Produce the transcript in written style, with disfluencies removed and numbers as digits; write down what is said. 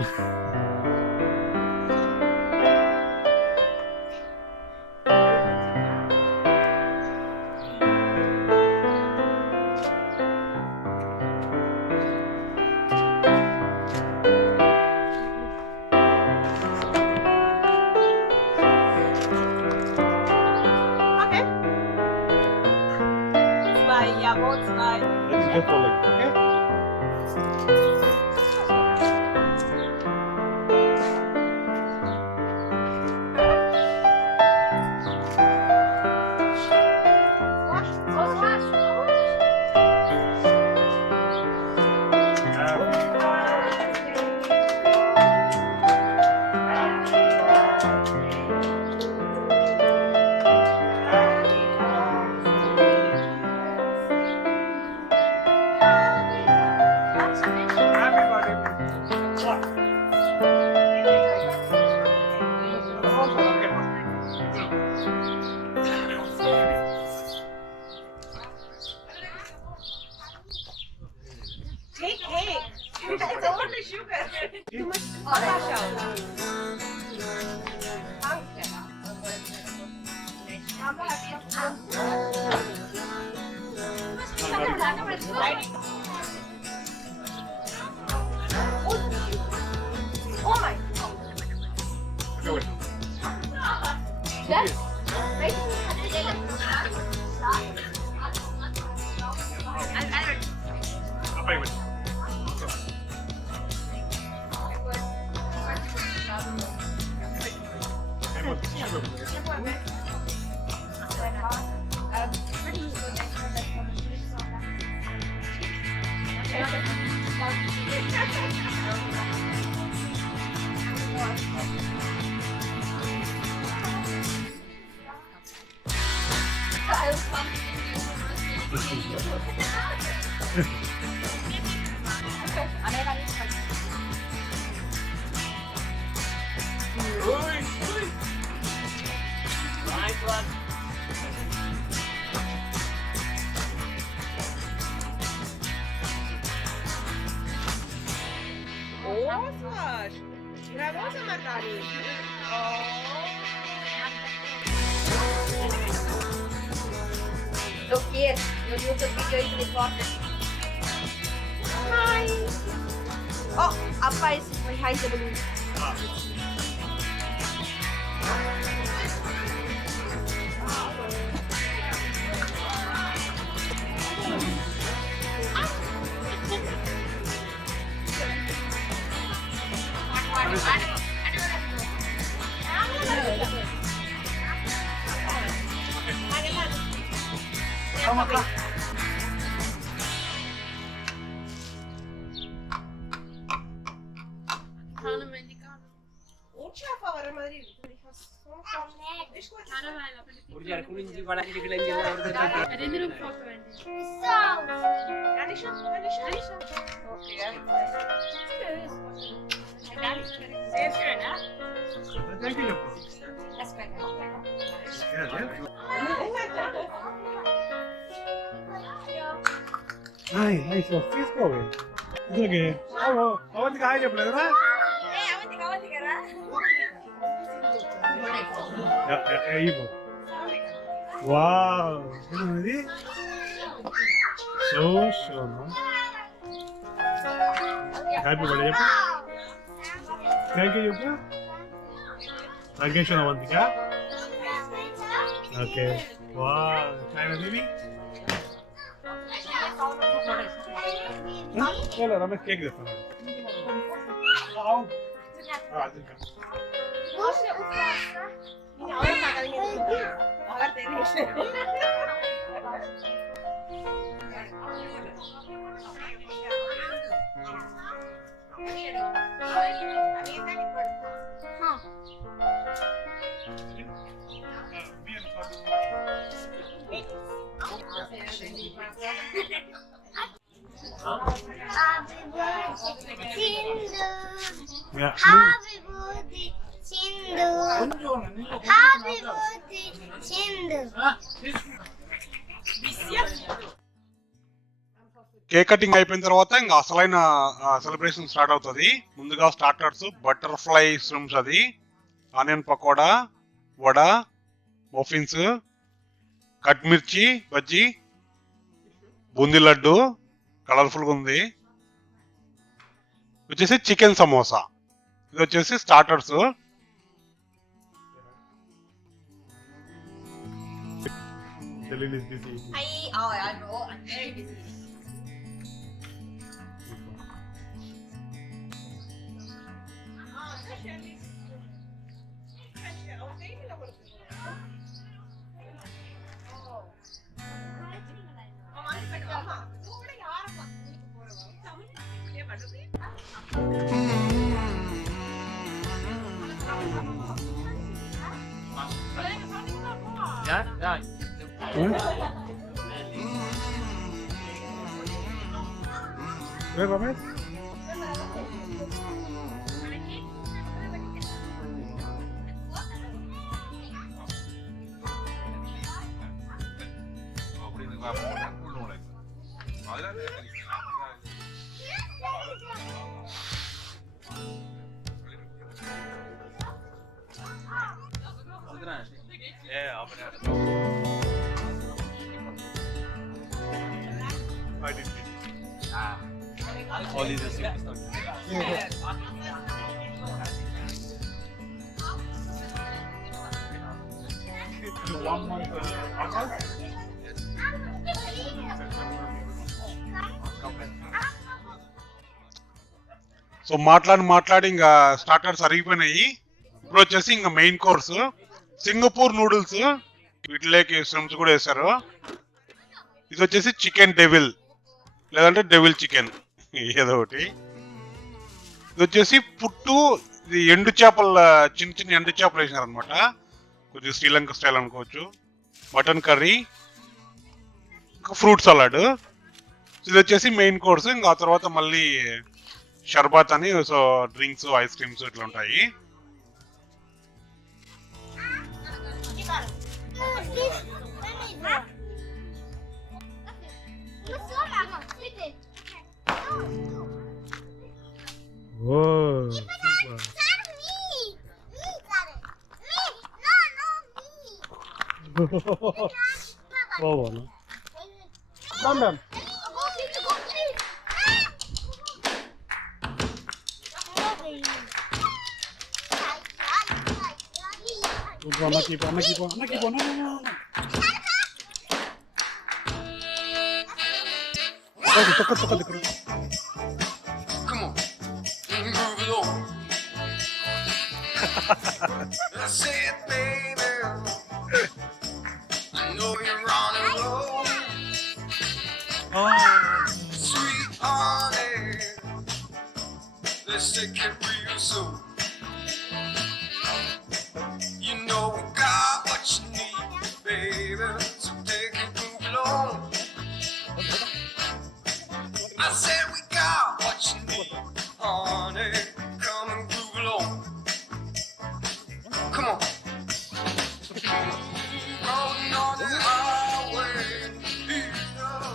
Let's go like that, okay? Osłaś! Brawoza, Margaret! Look here, your YouTube video is recorded. Hi! Oh, Appa is behind the balloon. Nice, so please go away. It's okay. Oh, I want to go hide your brother, huh? Yeah, you go. Wow, ready? So, no? Happy birthday, Yappa. Thank you, Yappa. Thank you, Shanavantika. Okay. Wow, China baby. चलो रमेश केक देता हूँ आओ हाँ दिखा Happy birthday, Sindhu. Yeah. Happy birthday, Sindhu. Happy birthday, Sindhu. Cake cutting అయిపోయిన తర్వాత ఇంకా అసలైన సెలబ్రేషన్ స్టార్ట్ అవుతుంది. ముందుగా స్టార్టర్స్ బటర్ఫ్లై స్ట్రిమ్స్, అది ఆనియన్ పకోడా, వడ, మఫిన్స్, కట్ మిర్చి బజ్జీ, బూందీ లడ్డు కలర్ఫుల్గా ఉంది, వచ్చేసి చికెన్ సమోసా. ఇది వచ్చేసి starters. I know. I'm very busy. Where, Ramesh? I didn't. All is the same. One month. So మాట్లాడి ఇంకా స్టార్టర్స్ అరిగిపోయినాయి. ఇప్పుడు వచ్చేసి ఇంకా మెయిన్ కోర్స్ సింగపూర్ నూడిల్స్, వీటిలోకి స్ట్రిమ్స్ కూడా వేశారు. ఇది వచ్చేసి చికెన్ డెవిల్ లేదంటే డెవిల్ చికెన్ ఏదో ఒకటి. ఇది వచ్చేసి పుట్టు, ఇది ఎండు చేపల చిన్న చిన్న ఎండు చేపలు వేసినారు అనమాట, కొంచెం శ్రీలంక స్టైల్ అనుకోవచ్చు. మటన్ కర్రీ, ఇంకా ఫ్రూట్ సలాడ్. ఇది వచ్చేసి మెయిన్ కోర్స్. ఇంకా ఆ తర్వాత మళ్ళీ షర్బత్ అని, సో డ్రింక్స్, ఐస్ క్రీమ్స్ ఇట్లా ఉంటాయి. That's it, baby. I know you're on a roll. Sweet honey, let's take it real soon. You know we got what you need, baby, so take it, move along. I said we got what you need, honey, come and groove along. Come on. Rolling on the highway, you know.